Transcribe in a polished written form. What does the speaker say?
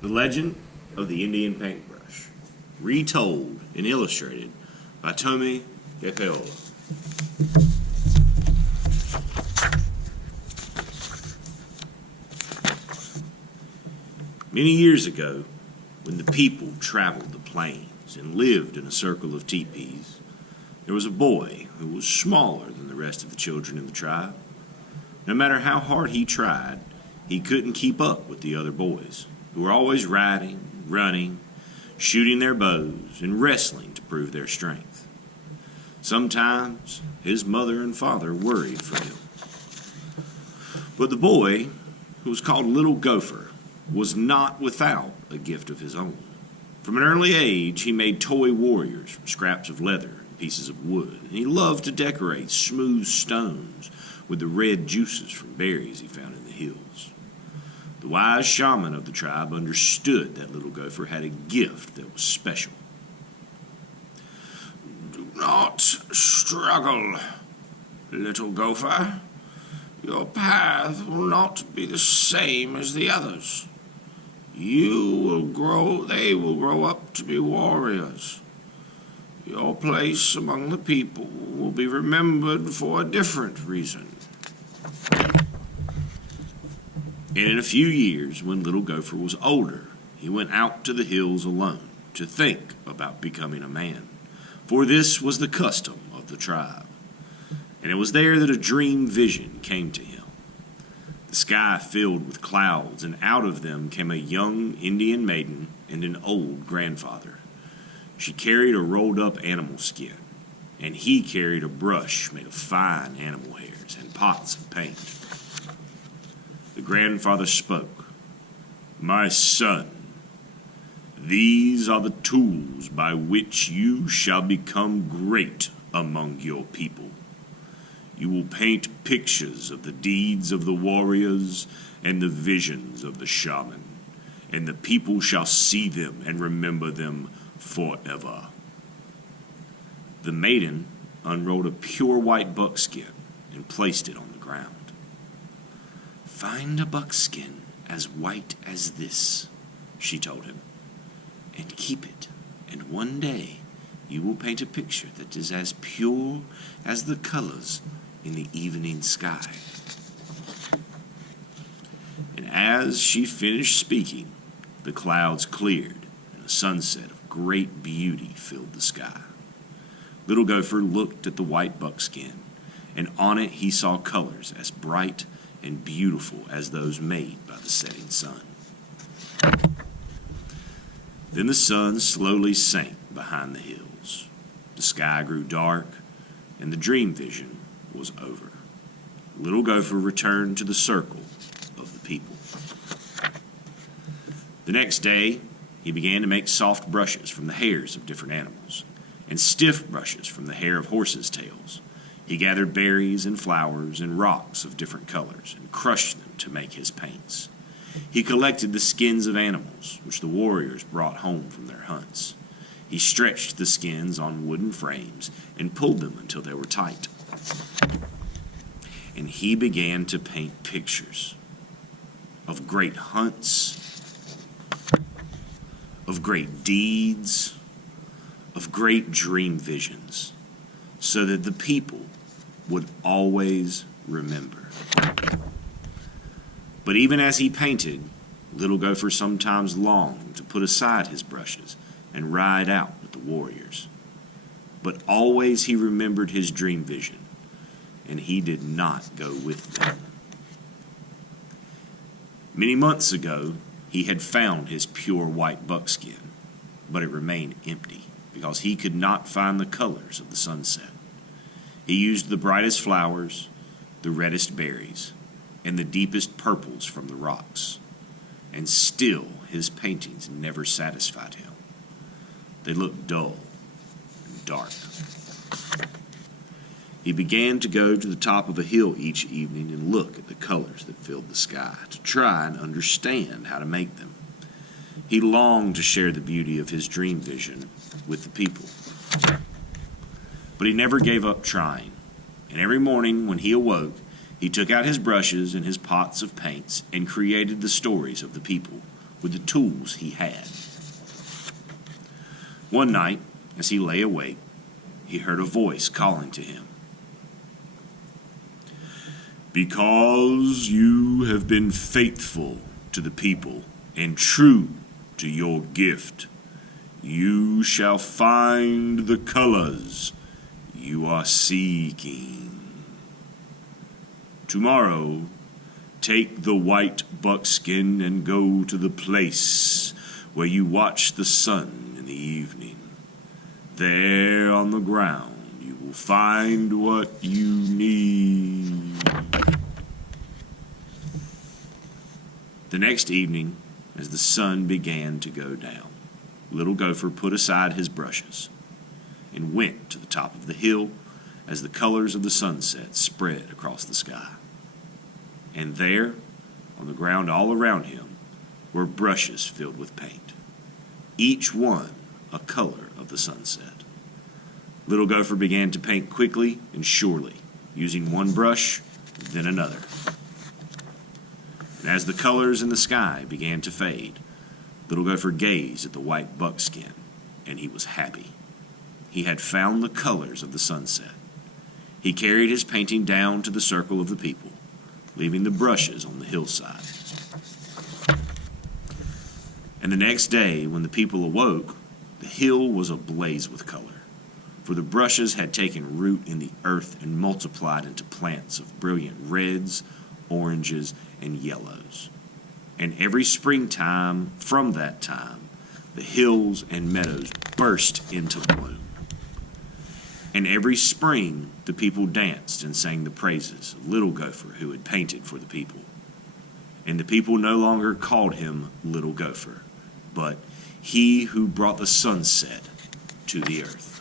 The Legend of the Indian Paintbrush, retold and illustrated by Tommy DePaola. Many years ago, when the people traveled the plains and lived in a circle of teepees, there was a boy who was smaller than the rest of the children in the tribe. No matter how hard he tried, he couldn't keep up with the other boys, who were always riding, running, shooting their bows, and wrestling to prove their strength. Sometimes his mother and father worried for him. But the boy, who was called Little Gopher, was not without a gift of his own. From an early age, he made toy warriors from scraps of leather and pieces of wood, and he loved to decorate smooth stones with the red juices from berries he found in the hills. The wise shaman of the tribe understood that Little Gopher had a gift that was special. "Do not struggle, Little Gopher. Your path will not be the same as the others. They will grow up to be warriors. Your place among the people will be remembered for a different reason." And in a few years, when Little Gopher was older, he went out to the hills alone to think about becoming a man, for this was the custom of the tribe. And it was there that a dream vision came to him. The sky filled with clouds, and out of them came a young Indian maiden and an old grandfather. She carried a rolled-up animal skin, and he carried a brush made of fine animal hairs and pots of paint. The grandfather spoke. "My son, these are the tools by which you shall become great among your people. You will paint pictures of the deeds of the warriors and the visions of the shaman, and the people shall see them and remember them forever." The maiden unrolled a pure white buckskin and placed it on the ground. "Find a buckskin as white as this," she told him, "and keep it, and one day you will paint a picture that is as pure as the colors in the evening sky." And as she finished speaking, the clouds cleared, and a sunset of great beauty filled the sky. Little Gopher looked at the white buckskin, and on it he saw colors as bright and beautiful as those made by the setting sun. Then the sun slowly sank behind the hills. The sky grew dark, and the dream vision was over. Little Gopher returned to the circle of the people. The next day, he began to make soft brushes from the hairs of different animals, and stiff brushes from the hair of horses' tails. He gathered berries and flowers and rocks of different colors and crushed them to make his paints. He collected the skins of animals, which the warriors brought home from their hunts. He stretched the skins on wooden frames and pulled them until they were tight. And he began to paint pictures of great hunts, of great deeds, of great dream visions, so that the people would always remember. But even as he painted, Little Gopher sometimes longed to put aside his brushes and ride out with the warriors. But always he remembered his dream vision, and he did not go with them. Many months ago, he had found his pure white buckskin, but it remained empty because he could not find the colors of the sunset. He used the brightest flowers, the reddest berries, and the deepest purples from the rocks, and still his paintings never satisfied him. They looked dull and dark. He began to go to the top of a hill each evening and look at the colors that filled the sky to try and understand how to make them. He longed to share the beauty of his dream vision with the people. But he never gave up trying, and every morning when he awoke, he took out his brushes and his pots of paints and created the stories of the people with the tools he had. One night, as he lay awake, he heard a voice calling to him. "Because you have been faithful to the people and true to your gift, you shall find the colors you are seeking. Tomorrow, take the white buckskin and go to the place where you watch the sun in the evening. There on the ground, you will find what you need." The next evening, as the sun began to go down, Little Gopher put aside his brushes and went to the top of the hill as the colors of the sunset spread across the sky. And there, on the ground all around him, were brushes filled with paint, each one a color of the sunset. Little Gopher began to paint quickly and surely, using one brush, then another. And as the colors in the sky began to fade, Little Gopher gazed at the white buckskin, and he was happy. He had found the colors of the sunset. He carried his painting down to the circle of the people, leaving the brushes on the hillside. And the next day, when the people awoke, the hill was ablaze with color, for the brushes had taken root in the earth and multiplied into plants of brilliant reds, oranges, and yellows. And every springtime from that time, the hills and meadows burst into bloom. And every spring, the people danced and sang the praises of Little Gopher, who had painted for the people. And the people no longer called him Little Gopher, but he who brought the sunset to the earth.